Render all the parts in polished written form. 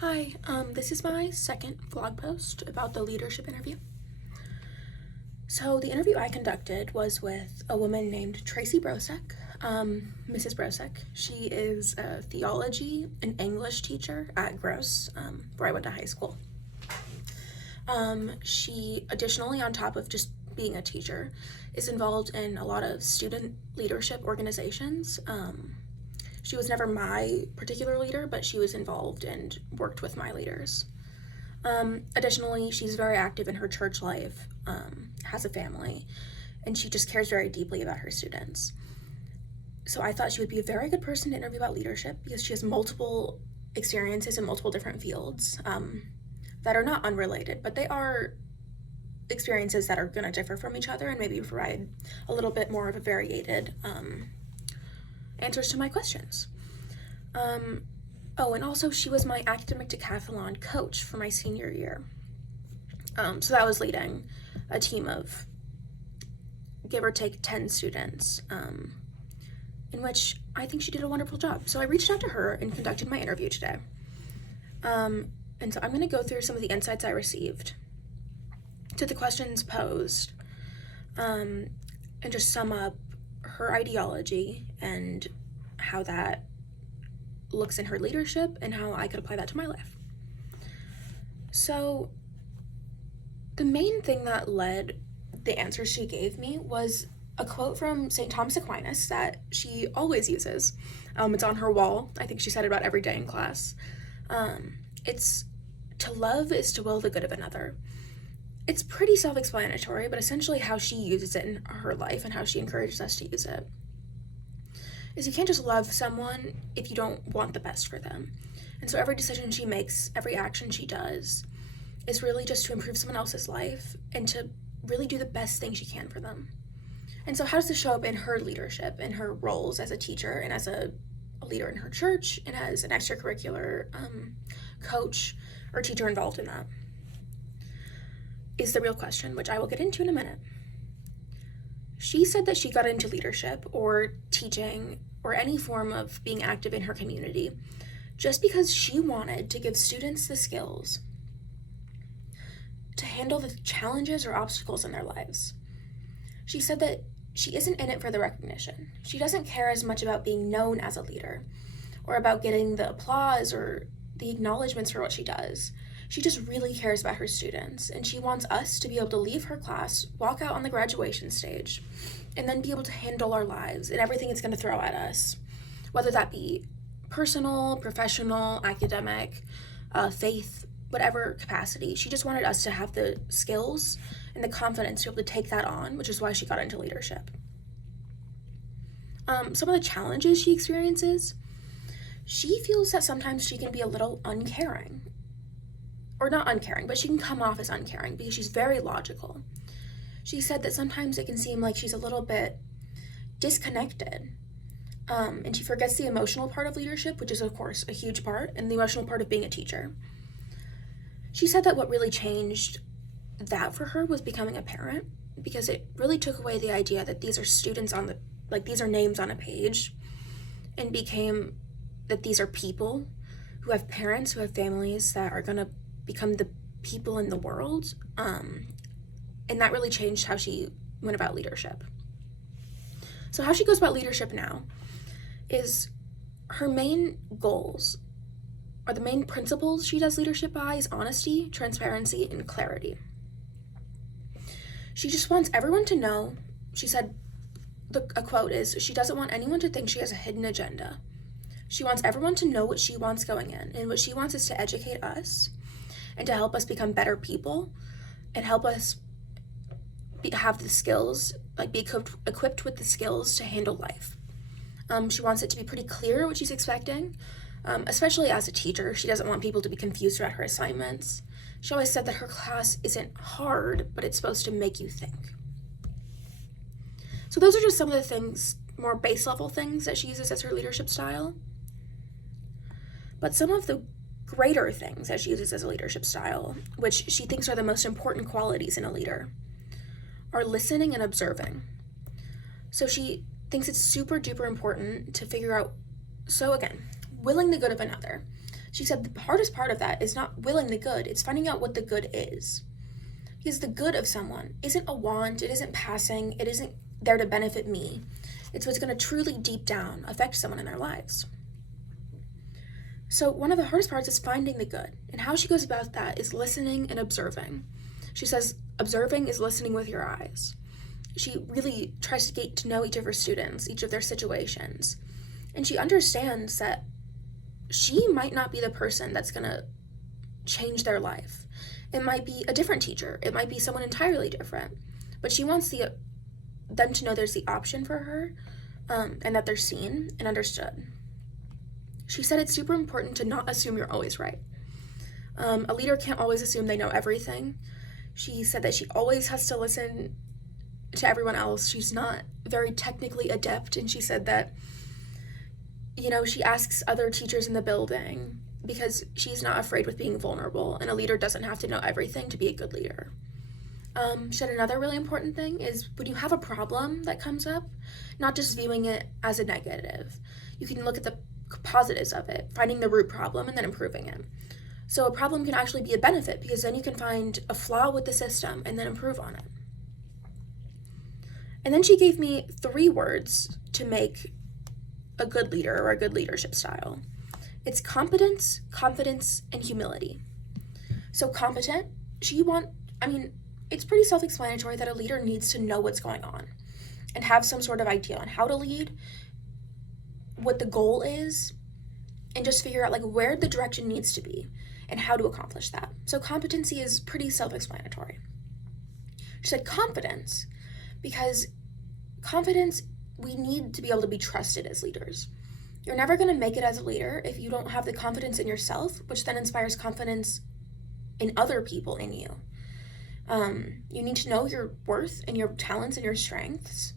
Hi, this is my second vlog post about the leadership interview. So the interview I conducted was with a woman named Tracy Brosek, Mrs. Brosek. She is a theology and English teacher at Gross, where I went to high school. She additionally, on top of just being a teacher, is involved in a lot of student leadership organizations. She was never my particular leader, but she was involved and worked with my leaders. Additionally, she's very active in her church life, has a family, and she just cares very deeply about her students. So I thought she would be a very good person to interview about leadership because she has multiple experiences in multiple different fields that are not unrelated, but they are experiences that are going to differ from each other and maybe provide a little bit more of a variated answers to my questions. And also she was my academic decathlon coach for my senior year. So that was leading a team of give or take 10 students, in which I think she did a wonderful job. So I reached out to her and conducted my interview today. And so I'm going to go through some of the insights I received to the questions posed, and just sum up her ideology and how that looks in her leadership and how I could apply that to my life. So the main thing that led the answers she gave me was a quote from St. Thomas Aquinas that she always uses. It's on her wall. I think she said it about every day in class. It's to love is to will the good of another. It's pretty self-explanatory, but essentially how she uses it in her life and how she encourages us to use it is you can't just love someone if you don't want the best for them. And so every decision she makes, every action she does is really just to improve someone else's life and to really do the best thing she can for them. And so how does this show up in her leadership, in her roles as a teacher and as a leader in her church and as an extracurricular coach or teacher involved in that? Is the real question, which I will get into in a minute. She said that she got into leadership or teaching or any form of being active in her community just because she wanted to give students the skills to handle the challenges or obstacles in their lives. She said that she isn't in it for the recognition. She doesn't care as much about being known as a leader or about getting the applause or the acknowledgments for what she does. She just really cares about her students, and she wants us to be able to leave her class, walk out on the graduation stage, and then be able to handle our lives and everything it's going to throw at us, whether that be personal, professional, academic, faith, whatever capacity. She just wanted us to have the skills and the confidence to be able to take that on, which is why she got into leadership. Some of the challenges she experiences, she feels that sometimes she can be a little uncaring. Or not uncaring, but she can come off as uncaring because she's very logical. She said that sometimes it can seem like she's a little bit disconnected, and she forgets the emotional part of leadership, which is, of course, a huge part, and the emotional part of being a teacher. She said that what really changed that for her was becoming a parent, because it really took away the idea that these are students these are names on a page, and became that these are people who have parents, who have families that are going to become the people in the world, and that really changed how she went about leadership. So how she goes about leadership now is her main goals, or the main principles she does leadership by, is honesty, transparency, and clarity. She just wants everyone to know, she said, a quote is, she doesn't want anyone to think she has a hidden agenda. She wants everyone to know what she wants going in, and what she wants is to educate us and to help us become better people and help us have the skills, be equipped with the skills to handle life. She wants it to be pretty clear what she's expecting, especially as a teacher. She doesn't want people to be confused about her assignments. She always said that her class isn't hard, but it's supposed to make you think. So those are just some of the things, more base level things that she uses as her leadership style. But some of the greater things that she uses as a leadership style, which she thinks are the most important qualities in a leader, are listening and observing. So she thinks it's super duper important to figure out, so again, willing the good of another. She said the hardest part of that is not willing the good, it's finding out what the good is. Because the good of someone isn't a want, it isn't passing, it isn't there to benefit me. It's what's going to truly deep down affect someone in their lives. So one of the hardest parts is finding the good, and how she goes about that is listening and observing. She says observing is listening with your eyes. She really tries to get to know each of her students, each of their situations, and she understands that she might not be the person that's going to change their life. It might be a different teacher. It might be someone entirely different. But she wants them to know there's the option for her, and that they're seen and understood. She said it's super important to not assume you're always right. A leader can't always assume they know everything. She said that she always has to listen to everyone else. She's not very technically adept, and she said that, she asks other teachers in the building because she's not afraid with being vulnerable, and a leader doesn't have to know everything to be a good leader. She said another really important thing is when you have a problem that comes up, not just viewing it as a negative. You can look at the positives of it, finding the root problem and then improving it. So a problem can actually be a benefit because then you can find a flaw with the system and then improve on it. And then she gave me 3 words to make a good leader or a good leadership style. It's competence, confidence, and humility. So competent, it's pretty self-explanatory that a leader needs to know what's going on and have some sort of idea on how to lead, what the goal is, and just figure out where the direction needs to be and how to accomplish that. So competency is pretty self-explanatory. She said confidence, because confidence, we need to be able to be trusted as leaders. You're never going to make it as a leader if you don't have the confidence in yourself, which then inspires confidence in other people in you. You need to know your worth and your talents and your strengths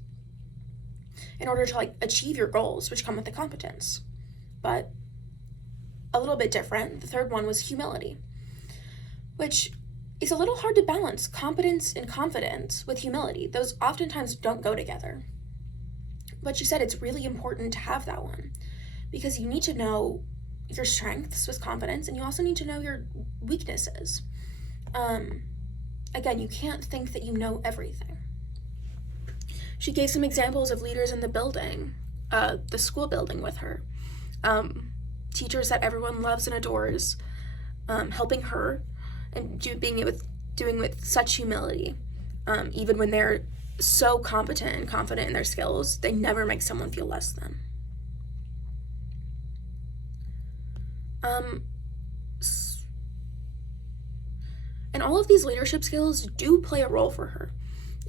in order to achieve your goals, which come with the competence. But a little bit different, the third one was humility, which is a little hard to balance competence and confidence with humility. Those oftentimes don't go together. But she said it's really important to have that one because you need to know your strengths with confidence, and you also need to know your weaknesses. Again, you can't think that you know everything. She gave some examples of leaders in the building, the school building with her. Teachers that everyone loves and adores, helping her and doing with such humility. Even when they're so competent and confident in their skills, they never make someone feel less than. And all of these leadership skills do play a role for her.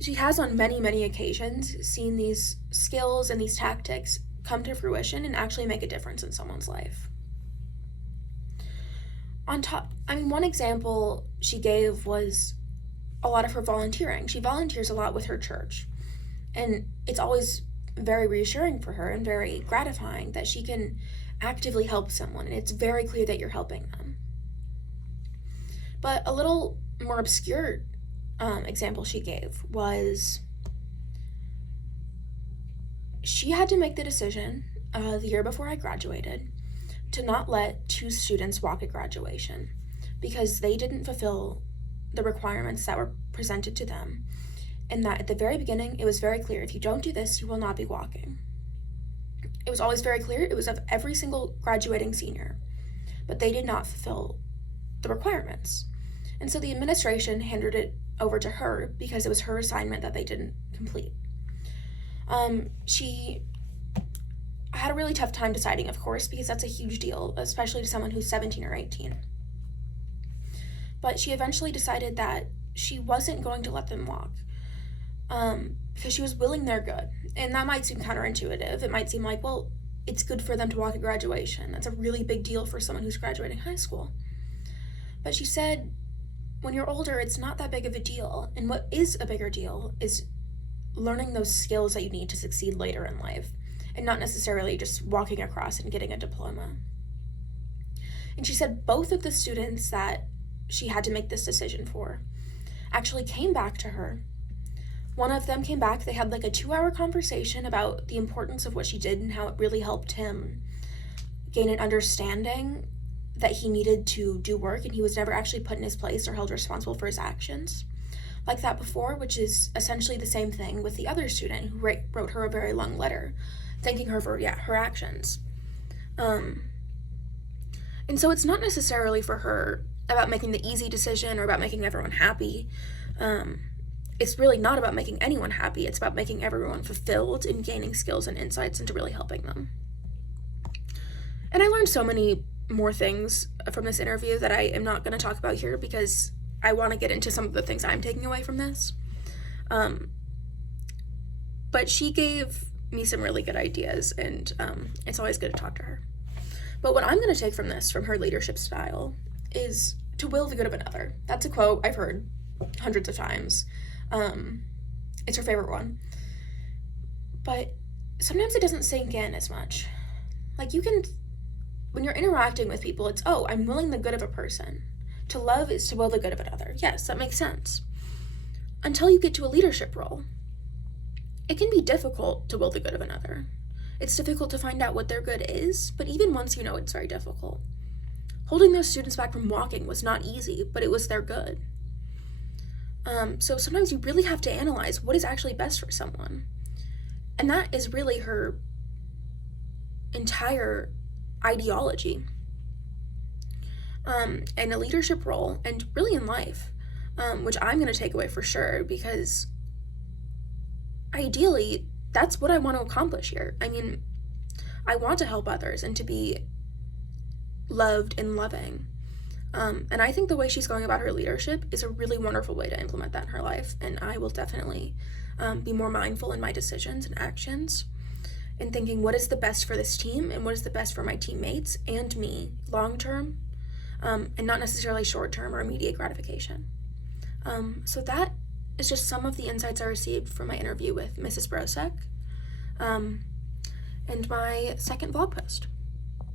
She has on many, many occasions seen these skills and these tactics come to fruition and actually make a difference in someone's life. One example she gave was a lot of her volunteering. She volunteers a lot with her church, and it's always very reassuring for her and very gratifying that she can actively help someone, and it's very clear that you're helping them. But a little more obscure example she gave was she had to make the decision the year before I graduated to not let 2 students walk at graduation because they didn't fulfill the requirements that were presented to them, and that at the very beginning it was very clear, if you don't do this, you will not be walking. It was always very clear, it was of every single graduating senior, but they did not fulfill the requirements. And so the administration handed it over to her because it was her assignment that they didn't complete. She had a really tough time deciding, of course, because that's a huge deal, especially to someone who's 17 or 18. But she eventually decided that she wasn't going to let them walk because she was willing their good. And that might seem counterintuitive. It might seem like, well, it's good for them to walk at graduation. That's a really big deal for someone who's graduating high school. But she said, when you're older, it's not that big of a deal. And what is a bigger deal is learning those skills that you need to succeed later in life, and not necessarily just walking across and getting a diploma. And she said both of the students that she had to make this decision for actually came back to her. One of them came back, they had a 2-hour conversation about the importance of what she did and how it really helped him gain an understanding that he needed to do work and he was never actually put in his place or held responsible for his actions. Like that before, which is essentially the same thing with the other student who wrote her a very long letter thanking her for, her actions. And so it's not necessarily for her about making the easy decision or about making everyone happy. It's really not about making anyone happy. It's about making everyone fulfilled and gaining skills and insights into really helping them. And I learned so many more things from this interview that I am not going to talk about here because I want to get into some of the things I'm taking away from this. But she gave me some really good ideas, and it's always good to talk to her. But what I'm going to take from this, from her leadership style, is to will the good of another. That's a quote I've heard hundreds of times. It's her favorite one. But sometimes it doesn't sink in as much. Like, when you're interacting with people, it's, oh, I'm willing the good of a person. To love is to will the good of another. Yes, that makes sense. Until you get to a leadership role. It can be difficult to will the good of another. It's difficult to find out what their good is, but even once you know, it's very difficult. Holding those students back from walking was not easy, but it was their good. So sometimes you really have to analyze what is actually best for someone. And that is really her entire ideology. In a leadership role, and really in life, which I'm going to take away for sure, because ideally, that's what I want to accomplish here. I mean, I want to help others and to be loved and loving. And I think the way she's going about her leadership is a really wonderful way to implement that in her life, and I will definitely be more mindful in my decisions and actions and thinking what is the best for this team and what is the best for my teammates and me long term, and not necessarily short term or immediate gratification. So that is just some of the insights I received from my interview with Mrs. Brosek, and my second blog post.